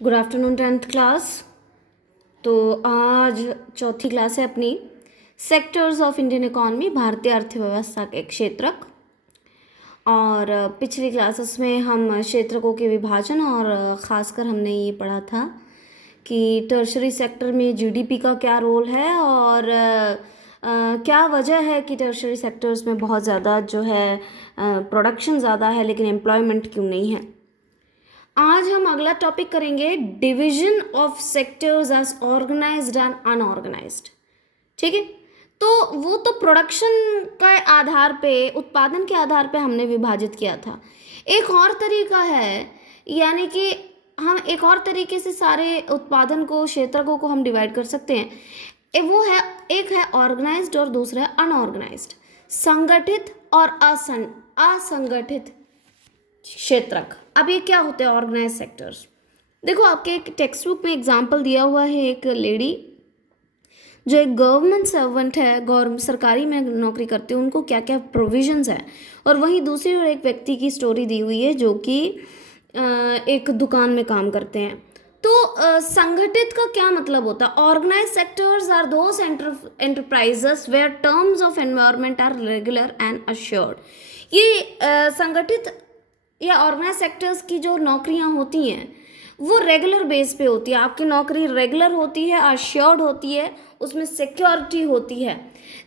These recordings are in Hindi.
Good afternoon 10th class. तो आज चौथी क्लास है अपनी सेक्टर्स ऑफ इंडियन इकॉनमी, भारतीय अर्थव्यवस्था के क्षेत्रक। और पिछली क्लासेस में हम क्षेत्रकों के विभाजन और ख़ासकर हमने ये पढ़ा था कि टर्शरी सेक्टर में जीडीपी का क्या रोल है और क्या वजह है कि टर्शरी सेक्टर्स में बहुत ज़्यादा जो है प्रोडक्शन ज़्यादा है लेकिन एम्प्लॉयमेंट क्यों नहीं है। आज हम अगला टॉपिक करेंगे division of sectors as organised and unorganised. ठीक है, तो वो तो प्रोडक्शन के आधार पे, उत्पादन के आधार पे हमने विभाजित किया था। एक और तरीका है, यानी कि हम एक और तरीके से सारे उत्पादन को, क्षेत्रकों को हम डिवाइड कर सकते हैं। वो है, एक है ऑर्गेनाइज्ड और दूसरा है अनऑर्गेनाइज्ड, संगठित और असंगठित क्षेत्रक। अब ये क्या होते हैं ऑर्गेनाइज सेक्टर्स? देखो, आपके एक टेक्स्ट बुक में एग्जांपल दिया हुआ है, एक लेडी जो एक गवर्नमेंट सर्वेंट है, गवर्नमेंट सरकारी में नौकरी करते हैं, उनको क्या क्या प्रोविजंस है। और वहीं दूसरी ओर एक व्यक्ति की स्टोरी दी हुई है जो कि एक दुकान में काम करते हैं। तो संगठित का क्या मतलब होता है? Organise sectors are those enterprises where terms of environment are regular and assured. ये संगठित या ऑर्गेनाइज सेक्टर्स की जो नौकरियां होती हैं वो रेगुलर बेस पे होती है। आपकी नौकरी रेगुलर होती है, अश्योर्ड होती है, उसमें सिक्योरिटी होती है।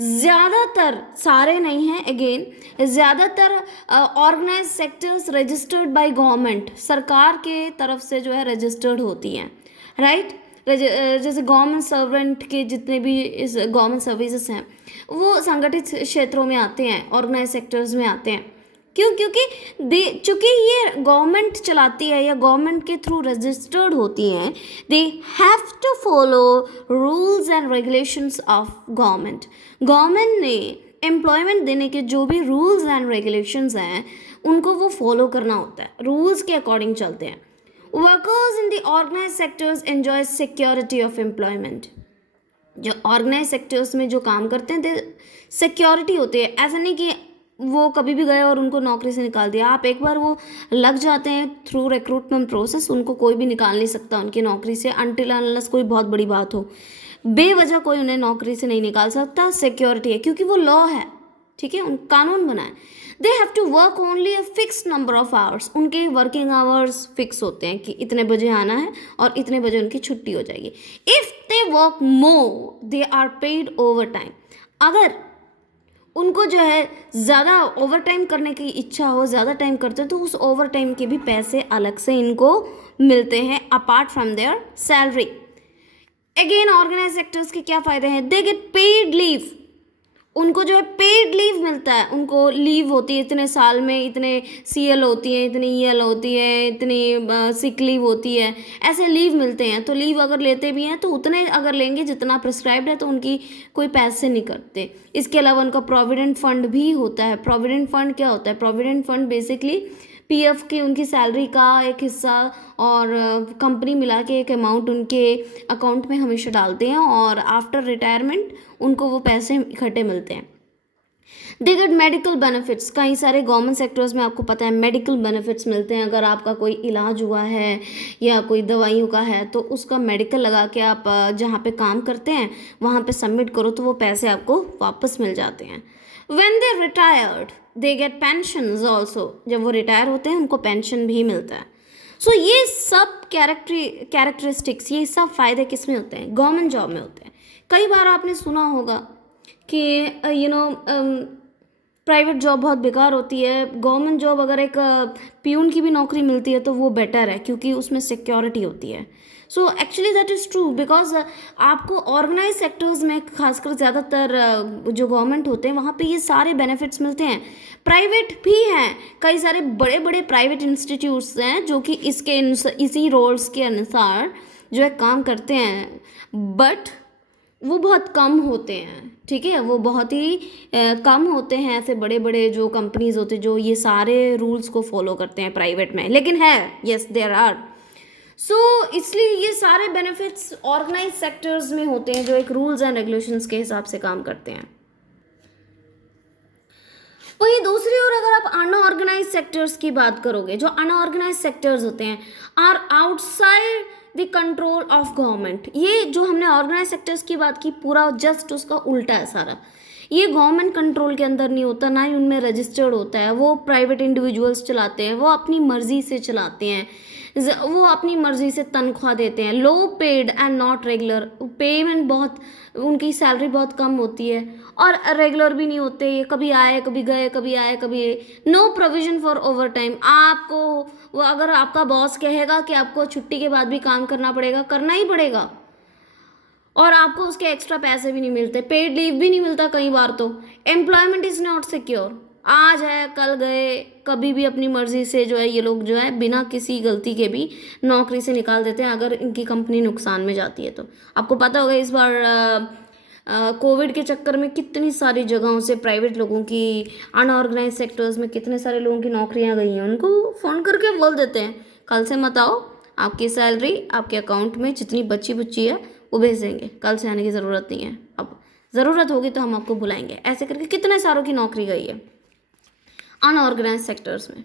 ज़्यादातर, सारे नहीं हैं अगेन, ज़्यादातर organise sectors registered by government, सरकार के तरफ से जो है रजिस्टर्ड होती हैं, राइट। जैसे गवर्नमेंट सर्वेंट के जितने भी इस गवर्नमेंट सर्विसेज हैं वो संगठित क्षेत्रों में आते हैं, ऑर्गेनाइज सेक्टर्स में आते हैं। क्यों? क्योंकि चूंकि ये गवर्नमेंट चलाती है या गवर्नमेंट के थ्रू रजिस्टर्ड होती हैं, they have to follow rules and regulations of government. Government ने एम्प्लॉयमेंट देने के जो भी रूल्स एंड रेगुलेशंस हैं उनको वो फॉलो करना होता है, रूल्स के अकॉर्डिंग चलते हैं। Workers in the organise sectors enjoy security of employment. जो ऑर्गेनाइज सेक्टर्स में जो काम करते हैं सिक्योरिटी होती है। ऐसा नहीं कि वो कभी भी गए और उनको नौकरी से निकाल दिया। आप एक बार वो लग जाते हैं थ्रू रिक्रूटमेंट प्रोसेस, उनको कोई भी निकाल नहीं सकता उनकी नौकरी से, अनटिल अनलेस कोई बहुत बड़ी बात हो। बेवजह कोई उन्हें नौकरी से नहीं निकाल सकता। सिक्योरिटी है क्योंकि वो लॉ है, ठीक है, उन कानून बना है। They have to work only a fixed number of hours. उनके वर्किंग आवर्स फिक्स होते हैं कि इतने बजे आना है और इतने बजे उनकी छुट्टी हो जाएगी। If they work more they are paid overtime. अगर उनको जो है ज़्यादा ओवर टाइम करने की इच्छा हो, ज़्यादा टाइम करते हैं, तो उस ओवर टाइम के भी पैसे अलग से इनको मिलते हैं apart from their salary. Again organise sectors के क्या फ़ायदे हैं? They get paid leave. उनको जो है पेड लीव मिलता है, उनको लीव होती है इतने साल में, इतने सीएल होती है, इतनी ईएल होती है, इतनी सिक लीव होती है, ऐसे लीव मिलते हैं। तो लीव अगर लेते भी हैं तो उतने अगर लेंगे जितना प्रिस्क्राइब्ड है, तो उनकी कोई पैसे नहीं कटते। इसके अलावा उनका प्रोविडेंट फंड भी होता है। प्रोविडेंट फंड क्या होता है? प्रोविडेंट फंड बेसिकली पीएफ की, उनकी सैलरी का एक हिस्सा और कंपनी मिला के एक अमाउंट उनके अकाउंट में हमेशा डालते हैं और आफ्टर रिटायरमेंट उनको वो पैसे इकट्ठे मिलते हैं। They gate medical benefits. कई सारे गवर्नमेंट सेक्टर्स में आपको पता है मेडिकल बेनिफिट्स मिलते हैं। अगर आपका कोई इलाज हुआ है या कोई दवाइयों का है तो उसका मेडिकल लगा के आप जहाँ पे काम करते हैं वहाँ पे सबमिट करो तो वो पैसे आपको वापस मिल जाते हैं। When they retired they get pensions also. जब वो रिटायर होते हैं उनको पेंशन भी मिलता है। सो ये सब कैरेक्टरिस्टिक्स, ये सब फ़ायदे किस में होते हैं? गवर्नमेंट जॉब में होते हैं। कई बार आपने सुना होगा कि प्राइवेट जॉब बहुत बेकार होती है, गवर्नमेंट जॉब अगर एक पियून की भी नौकरी मिलती है तो वो बेटर है क्योंकि उसमें सिक्योरिटी होती है। So actually that is true, because आपको ऑर्गेनाइज सेक्टर्स में खासकर ज़्यादातर जो गवर्नमेंट होते हैं वहाँ पे ये सारे बेनिफिट्स मिलते हैं। प्राइवेट भी हैं, कई सारे बड़े बड़े प्राइवेट इंस्टीट्यूट्स हैं जो कि इसी रोल्स के अनुसार जो है काम करते हैं, बट वो बहुत कम होते हैं, ठीक है, वो बहुत ही कम होते हैं। ऐसे बड़े बड़े जो कंपनीज होते हैं जो ये सारे रूल्स को फॉलो करते हैं प्राइवेट में, लेकिन है, यस देयर आर। सो इसलिए ये सारे बेनिफिट्स ऑर्गेनाइज सेक्टर्स में होते हैं जो एक रूल्स एंड रेगुलेशंस के हिसाब से काम करते हैं। वहीं दूसरी ओर अगर आप अनऑर्गेनाइज सेक्टर्स की बात करोगे, जो अनऑर्गेनाइज सेक्टर्स होते हैं are outside the control of government. ये जो हमने ऑर्गेनाइज सेक्टर्स की बात की, पूरा जस्ट उसका उल्टा है सारा। ये गवर्नमेंट कंट्रोल के अंदर नहीं होता, ना ही उनमें रजिस्टर्ड होता है। वो प्राइवेट इंडिविजुअल्स चलाते हैं, वो अपनी मर्जी से चलाते हैं, वो अपनी मर्जी से तनख्वाह देते हैं। Low paid and not regular, payment बहुत, उनकी सैलरी बहुत कम होती है और रेगुलर भी नहीं होते। ये कभी आए कभी गए, कभी आए कभी। No provision for overtime. आपको वो, अगर आपका बॉस कहेगा कि आपको छुट्टी के बाद भी काम करना पड़ेगा, करना ही पड़ेगा, और आपको उसके एक्स्ट्रा पैसे भी नहीं मिलते, पेड लीव भी नहीं मिलता कई बार। तो एम्प्लॉयमेंट इज़ नॉट सिक्योर। आज है कल गए, कभी भी अपनी मर्जी से जो है ये लोग जो है बिना किसी गलती के भी नौकरी से निकाल देते हैं, अगर इनकी कंपनी नुकसान में जाती है तो। आपको पता होगा इस बार कोविड के चक्कर में कितनी सारी जगहों से प्राइवेट लोगों की, अनऑर्गेनाइज सेक्टर्स में कितने सारे लोगों की नौकरियां गई हैं। उनको फ़ोन करके बोल देते हैं कल से मत आओ, आपकी सैलरी आपके अकाउंट में जितनी बची बुची है वो भेज देंगे, कल से आने की ज़रूरत नहीं है, अब ज़रूरत होगी तो हम आपको बुलाएंगे। ऐसे करके कितने सारों की नौकरी गई है अनऑर्गेनाइज सेक्टर्स में।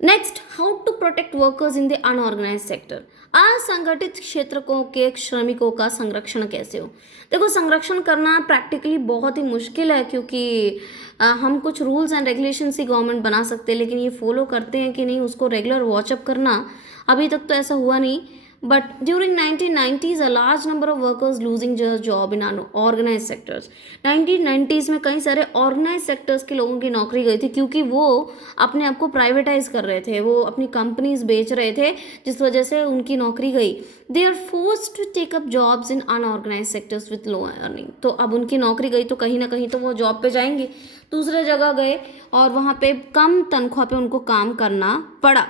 Next, how to protect workers in the unorganise sector. असंगठित क्षेत्रों के श्रमिकों का संरक्षण कैसे हो। देखो, संरक्षण करना प्रैक्टिकली बहुत ही मुश्किल है, क्योंकि हम कुछ rules and regulations he government बना सकते हैं, लेकिन ये फॉलो करते हैं कि नहीं उसको रेगुलर वॉचअप करना अभी तक तो ऐसा हुआ नहीं। But during 1990s, a large number of workers losing their job in unorganized sectors. 1990s में कई सारे ऑर्गेनाइज सेक्टर्स के लोगों की नौकरी गई थी, क्योंकि वो अपने आप को प्राइवेटाइज कर रहे थे, वो अपनी कंपनीज बेच रहे थे, जिस वजह से उनकी नौकरी गई। They are forced to take up jobs in unorganise sectors with low earning. तो अब उनकी नौकरी गई तो कहीं ना कहीं तो वो जॉब पे जाएंगे, दूसरे जगह गए और वहाँ पे कम तनख्वाह पे उनको काम करना पड़ा।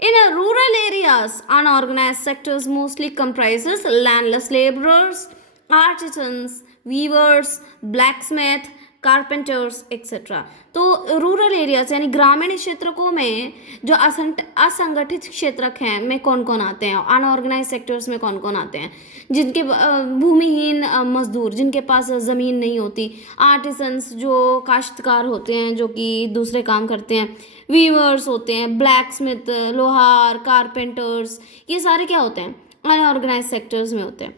In rural areas, unorganized sectors mostly comprises landless laborers, artisans, weavers, blacksmith, carpenters etcetera. तो रूरल एरियाज यानी ग्रामीण क्षेत्रों में जो असंगठित क्षेत्र हैं में कौन कौन आते हैं, अनऑर्गेनाइज सेक्टर्स में कौन कौन आते हैं, जिनके भूमिहीन मजदूर, जिनके पास ज़मीन नहीं होती, आर्टिसंस जो काश्तकार होते हैं जो कि दूसरे काम करते हैं, वीवर्स होते हैं, ब्लैक स्मिथ, लोहार, कारपेंटर्स, ये सारे क्या होते हैं अनऑर्गेनाइज सेक्टर्स में होते हैं।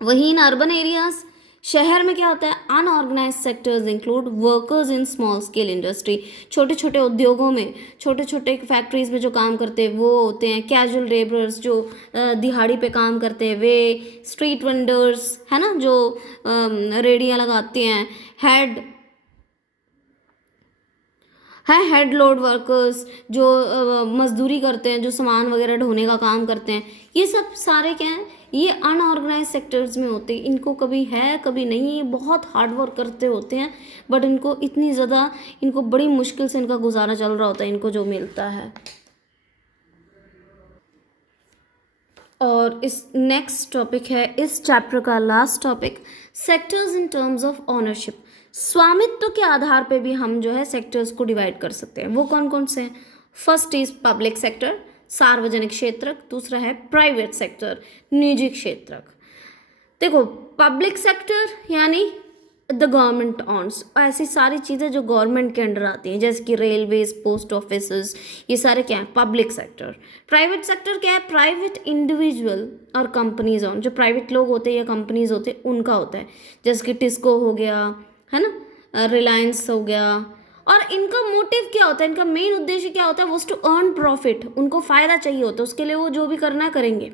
वहीं इन अर्बन एरियाज, शहर में क्या होता है, unorganise sectors include workers in small scale industry, छोटे छोटे उद्योगों में, छोटे छोटे फैक्ट्रीज में जो काम करते हैं वो होते हैं। कैजुअल लेबरर्स जो दिहाड़ी पे काम करते हैं वे, स्ट्रीट वेंडर्स है ना जो रेडियाँ लगाते हैं, हेड लोड वर्कर्स जो मजदूरी करते हैं, जो सामान वगैरह ढोने का काम करते हैं, ये सब सारे क्या हैं, ये अनऑर्गेनाइज सेक्टर्स में होते हैं। इनको कभी है कभी नहीं, बहुत हार्ड वर्क करते होते हैं, बट इनको इतनी ज़्यादा, इनको बड़ी मुश्किल से इनका गुजारा चल रहा होता है, इनको जो मिलता है। और इस नेक्स्ट टॉपिक है इस चैप्टर का last topic, sectors in terms of ownership. स्वामित्व के आधार पे भी हम जो है सेक्टर्स को डिवाइड कर सकते हैं। वो कौन कौन से हैं? फर्स्ट इज पब्लिक सेक्टर, सार्वजनिक क्षेत्र। दूसरा है प्राइवेट सेक्टर, निजी क्षेत्र। देखो, पब्लिक सेक्टर यानी द गवर्नमेंट ऑन्स, ऐसी सारी चीज़ें जो गवर्नमेंट के अंडर आती हैं, जैसे कि रेलवेज, पोस्ट ऑफिस, ये सारे क्या हैं पब्लिक सेक्टर। प्राइवेट सेक्टर क्या है? प्राइवेट इंडिविजुअल और कंपनीज ऑन, जो प्राइवेट लोग होते हैं या कंपनीज होते हैं उनका होता है, जैसे कि टिस्को हो गया है ना, रिलायंस हो गया। और इनका मोटिव क्या होता है, इनका मेन उद्देश्य क्या होता है? वो टू अर्न प्रॉफिट, उनको फ़ायदा चाहिए होता है, उसके लिए वो जो भी करना है करेंगे।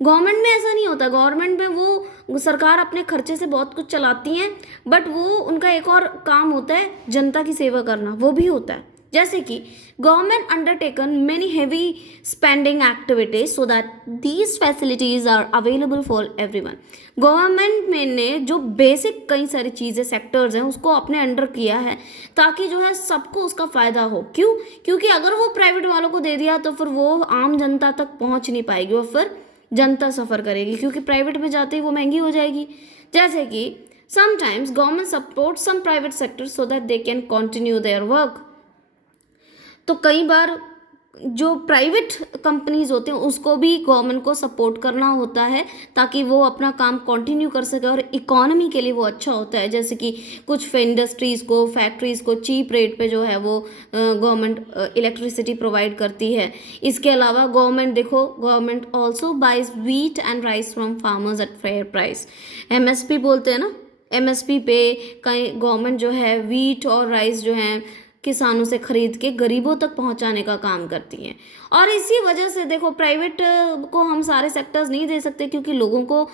गवर्नमेंट में ऐसा नहीं होता। गवर्नमेंट में वो सरकार अपने खर्चे से बहुत कुछ चलाती हैं, बट वो उनका एक और काम होता है जनता की सेवा करना, वो भी होता है। जैसे कि government undertaken many heavy spending activities so that these facilities are available for everyone. Government में ने जो बेसिक कई सारी चीज़ें, सेक्टर्स हैं, उसको अपने अंडर किया है ताकि जो है सबको उसका फ़ायदा हो। क्यों? क्योंकि अगर वो प्राइवेट वालों को दे दिया तो फिर वो आम जनता तक पहुंच नहीं पाएगी, वो फिर जनता सफ़र करेगी, क्योंकि प्राइवेट में जाते ही वो महंगी हो जाएगी। जैसे कि sometimes government support some private sector so that they can continue their work. तो कई बार जो प्राइवेट कंपनीज होते हैं उसको भी गवर्नमेंट को सपोर्ट करना होता है ताकि वो अपना काम कंटिन्यू कर सके और इकोनॉमी के लिए वो अच्छा होता है। जैसे कि कुछ इंडस्ट्रीज़ को, फैक्ट्रीज़ को चीप रेट पे जो है वो गवर्नमेंट इलेक्ट्रिसिटी प्रोवाइड करती है। इसके अलावा government also buys wheat and rice from farmers at fair price. MSP बोलते हैं ना, MSP पे कहीं गवर्नमेंट जो है व्हीट और राइस जो है किसानों से खरीद के गरीबों तक पहुंचाने का काम करती हैं। और इसी वजह से देखो, प्राइवेट को हम सारे सेक्टर्स नहीं दे सकते क्योंकि लोगों को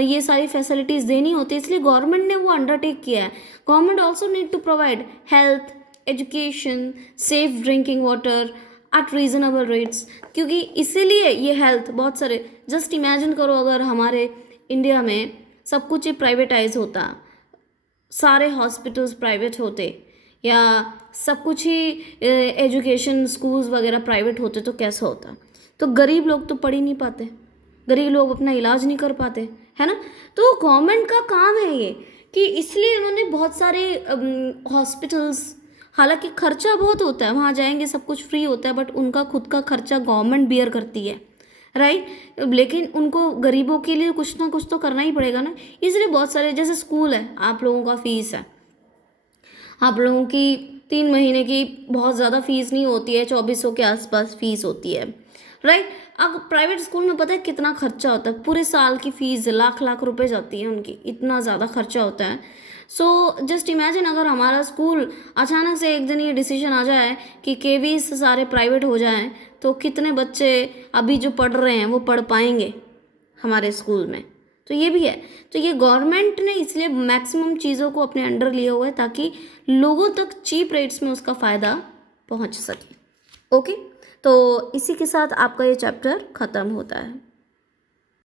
ये सारी फैसिलिटीज़ देनी होती है, इसलिए गवर्नमेंट ने वो अंडरटेक किया है। Government also need to provide health, education, safe drinking water at reasonable rates, क्योंकि इसीलिए ये हेल्थ बहुत सारे, जस्ट इमेजिन करो अगर हमारे इंडिया में सब कुछ ही प्राइवेटाइज होता, सारे हॉस्पिटल्स प्राइवेट होते या सब कुछ ही एजुकेशन स्कूल्स वगैरह प्राइवेट होते तो कैसा होता। तो गरीब लोग तो पढ़ ही नहीं पाते, गरीब लोग अपना इलाज नहीं कर पाते, है ना। तो गवर्नमेंट का काम है ये कि इसलिए उन्होंने बहुत सारे हॉस्पिटल्स, हालांकि खर्चा बहुत होता है, वहाँ जाएंगे सब कुछ फ्री होता है, बट उनका खुद का खर्चा गवर्नमेंट बियर करती है, राइट। लेकिन उनको गरीबों के लिए कुछ ना कुछ तो करना ही पड़ेगा ना, इसलिए बहुत सारे, जैसे स्कूल है, आप लोगों का फीस है, आप लोगों की 3 महीने की बहुत ज़्यादा फीस नहीं होती है, 2400 के आसपास फीस होती है, राइट। अब प्राइवेट स्कूल में पता है कितना खर्चा होता है, पूरे साल की फ़ीस लाख लाख रुपए जाती है उनकी, इतना ज़्यादा खर्चा होता है। सो जस्ट इमेजिन अगर हमारा स्कूल अचानक से एक दिन ये डिसीजन आ जाए कि KVs सारे प्राइवेट हो जाएं, तो कितने बच्चे अभी जो पढ़ रहे हैं वो पढ़ पाएंगे हमारे स्कूल में। तो ये भी है। तो ये गवर्नमेंट ने इसलिए मैक्सिमम चीज़ों को अपने अंडर लिए हुए ताकि लोगों तक चीप रेट्स में उसका फ़ायदा पहुंच सके। ओके, तो इसी के साथ आपका ये चैप्टर ख़त्म होता है।